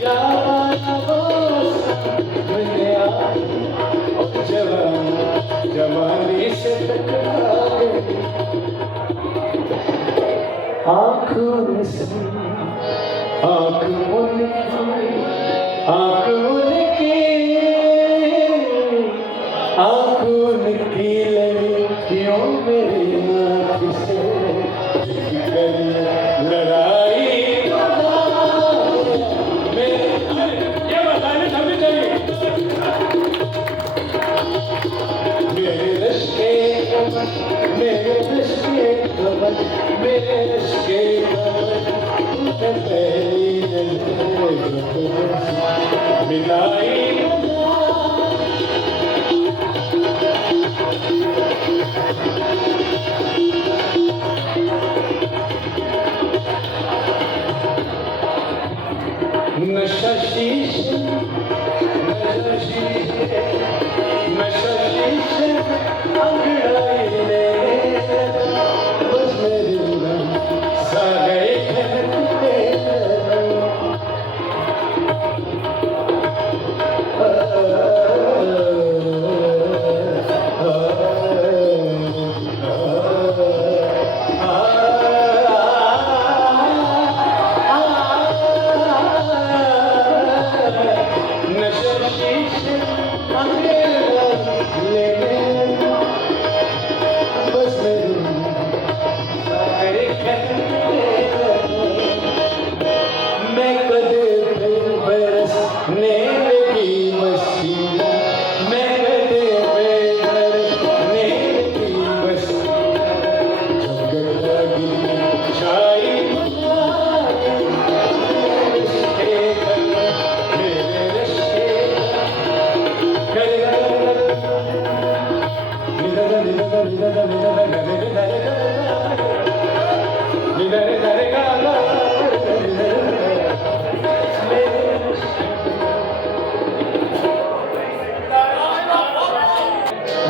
जाना वो दुनिया जवानी से टकरा गई आँखों से आँख उनकी लड़कियों मेरी आँख से लड़ाई ये बताने समझ चाहिए मेरे रिश्ते मेरे रिश्ते मेरे रिश्ते पहली मिलाई नशा शीशे अंगड़ाई ले बस मेरे सारे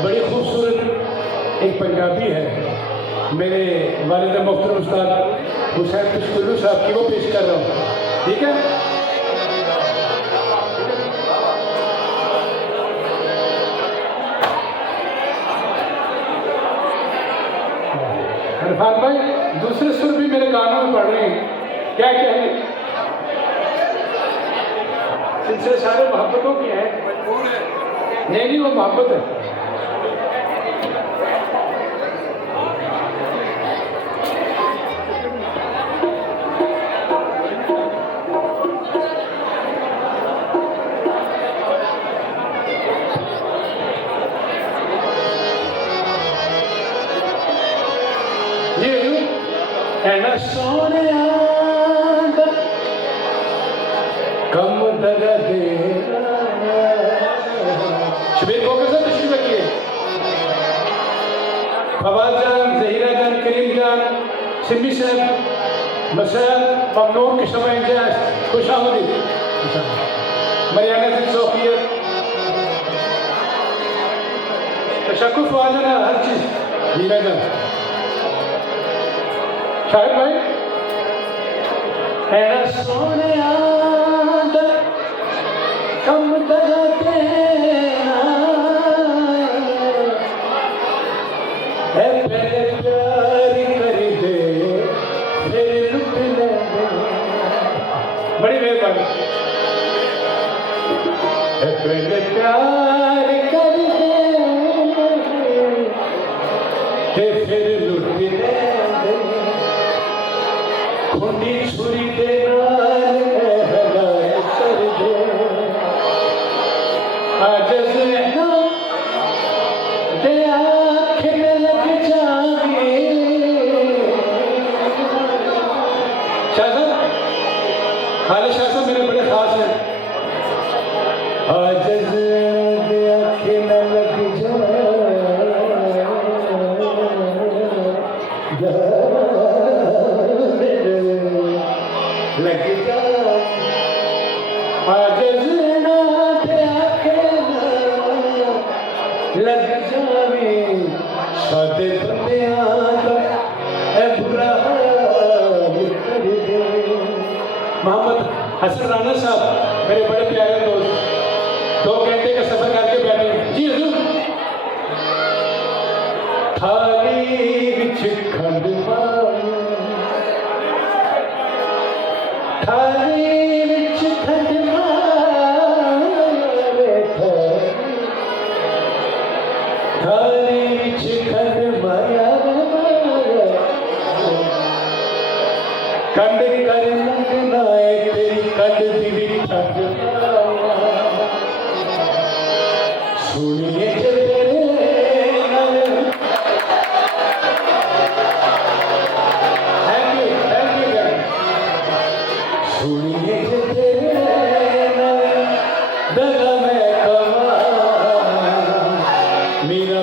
बड़ी खूबसूरत एक पंजाबी है मेरे वालिद मोहतरम उस्ताद हुसैन कुल्लू साहब की, वो पेश कर रहा हूँ, ठीक है। इरफान भाई दूसरे सुर भी मेरे कानों में पड़ रहे हैं, क्या कहने, सिलसिले सारे मोहब्बतों के हैं। नहीं वो मोहब्बत है। ऐना सोने कम दगा दे शबीर को कैसे तशरीफ रखिए, फवाद जान, जहीरा जान, करीम जान, सिमी साहब, मसैल ममनून की शमा इंजाज खुश आमदीद, मरियाना से सोफिया तशक्कुर वाजना हर चीज हीरा जान शाहिद भाई ऐना सोने कम दगा पहले प्यारी करी दे फिर लुट ले, बड़ी मेहरबानी, पहले प्यार कर दे फिर लुट ले, खुंडी छुरी दे हदायत कर दे, आजज़ ना दे आँखें में लग जाए। शाह साहब, खालिद शाह साहब मेरे बड़े खास हैं। आजज़ दे आँखें में लग जाए, लग जा आजज़ ना दे आँखें लग जावे, सादे बंदे बुरा कर दे। मोहम्मद हसन राना साहब मेरे बड़े प्यारे दोस्त, 2 घंटे का सफर करके बैठे। जी हजूर। थाली विच खंड पाओ, थाली विच खंड मावे, थाली विच खंड माया कंड कर लगना है तेरी कंड दी भी ठंड सुनिए जे तेरे नाल। थैंक यू सुनिए जे तेरे नाल दगा मैं कमा मेरा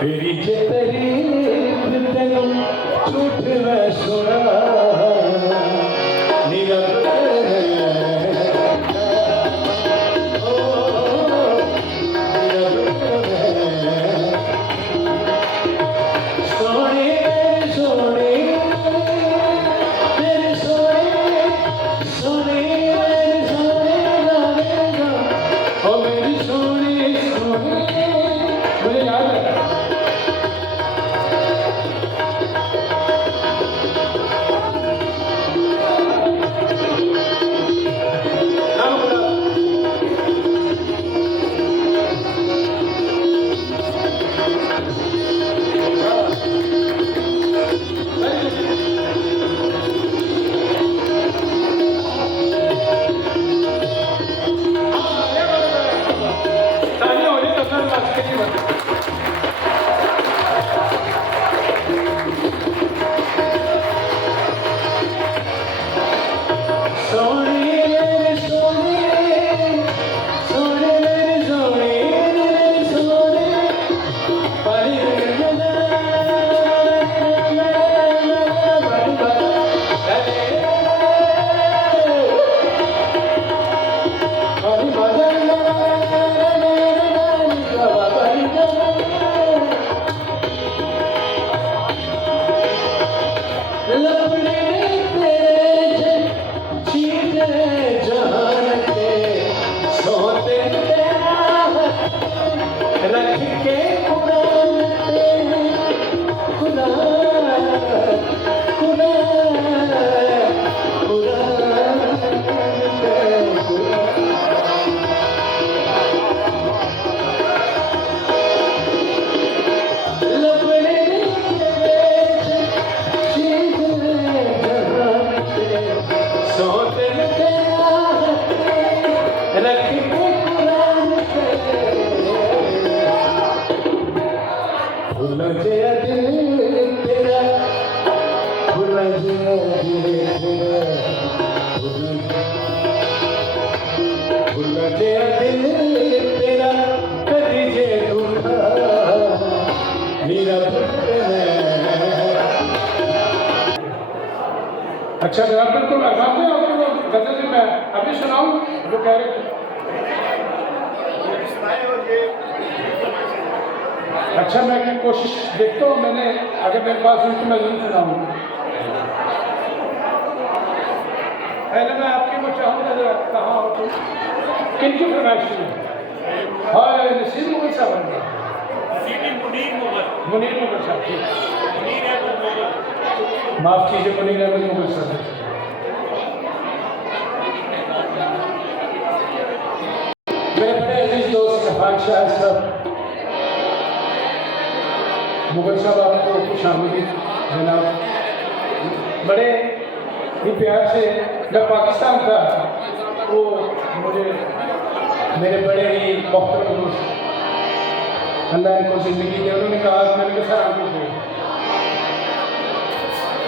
तेरी जे तारीफ तेनू झूठ मैं सुना नीरव सोने सोने तेरे सोने सोने सोने लगेगा ओ मेरी सोनी सोने। मुझे याद है अच्छा जरा बिल्कुल आपको गजल से मैं अभी सुनाऊं जो कह रहे थे। अच्छा मैं कोशिश देखता हूँ, मैंने अगर मेरे पास हुई तो मैं जरूर सुनाऊंगा। पहले मैं आपकी वो चाहूँगा जरा कहाँ हो तुम, किन की फरमाइश है? हाँ नसीब मुगल साहब बन गया, मुनीर मुगल साहब, ठीक, माफ कीजिए, मुनीर अहमद मुगल साहब। मेरे बड़े अजीज दोस्त इरफान शाह साहब, मुगल साहब आपको खुश आमदीद जनाब। बड़े ही प्यार से, मैं पाकिस्तान था, वो मुझे मेरे बड़े ही मोहतरम दोस्त अल्लाह इनको ज़िंदगी दी, उन्होंने कहा मैंने कहा सर आपको दे,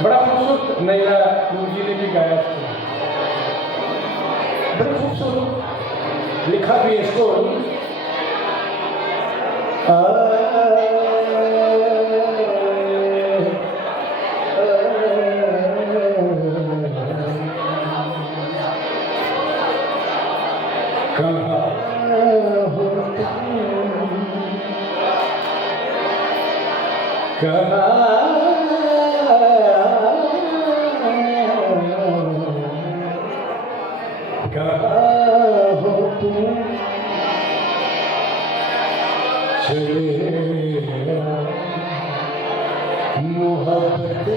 बड़ा खूबसूरत नैरा नूर जी ने भी गाया उसको, बड़ा खूबसूरत लिखा भी इसको। मोहब्बत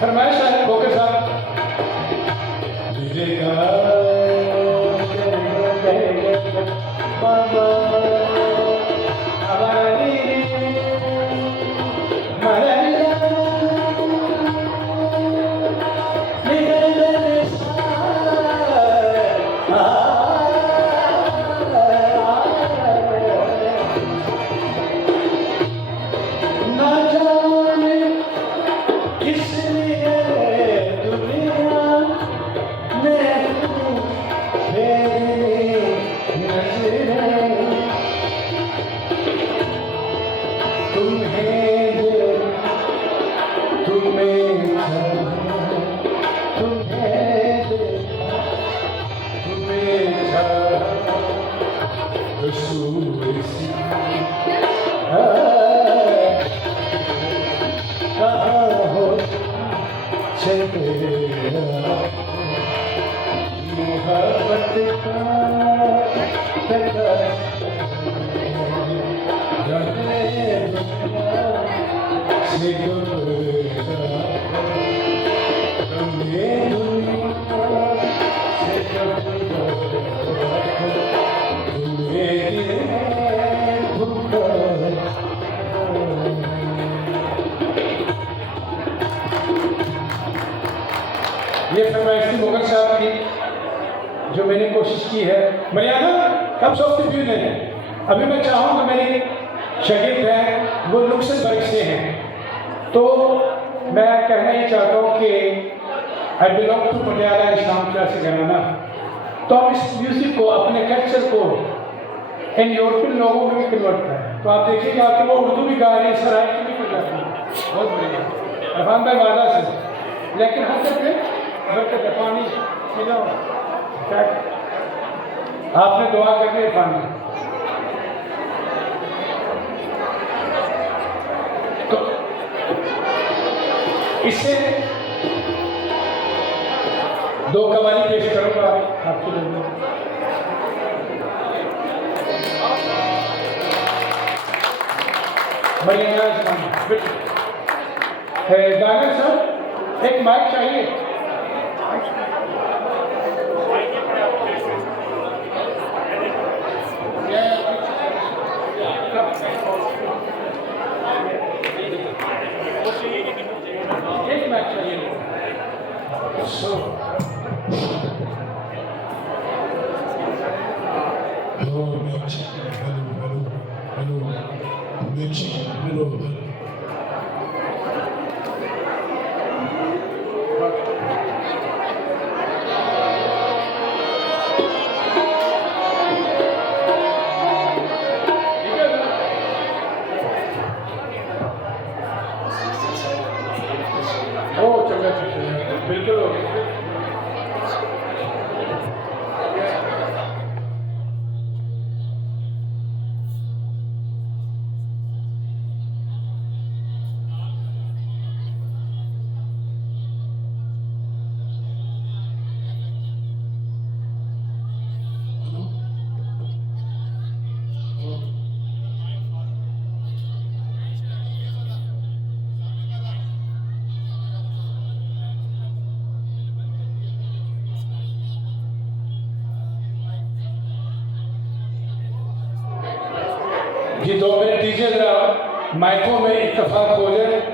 फरमाइश है ओके साहब ये फरमाइश थी मुगल साहब की जो मैंने कोशिश की है। मरियाना कम सॉफ्ट व्यू नहीं है। अभी मैं चाहूँगा मेरी शकील है वो लुक्समबर्ग से हैं, तो मैं कहना ये चाहता हूँ कि आई बिलोंग टू पटियाला इस्लाम क्लासिक घराना, तो आप इस म्यूज़िक को अपने कल्चर को इन यूरोपियन लोगों में भी कन्वर्ट करें। तो आप देखिएगा कि वो उर्दू भी गा रहे हैं, सराय की भी कर जाती है, बहुत बढ़िया अफान भाई वादा से। लेकिन हम सब बरकत पानी मिला आपने दुआ करनी है पानी। तो इससे दो कवाली पेश करूंगा आपके लिए। गाना सर एक माइक चाहिए। एक माइक चाहिए। बिल्कुल जी 2 मिनट दीजिए, जरा माइकों में इत्तेफाक हो जाए।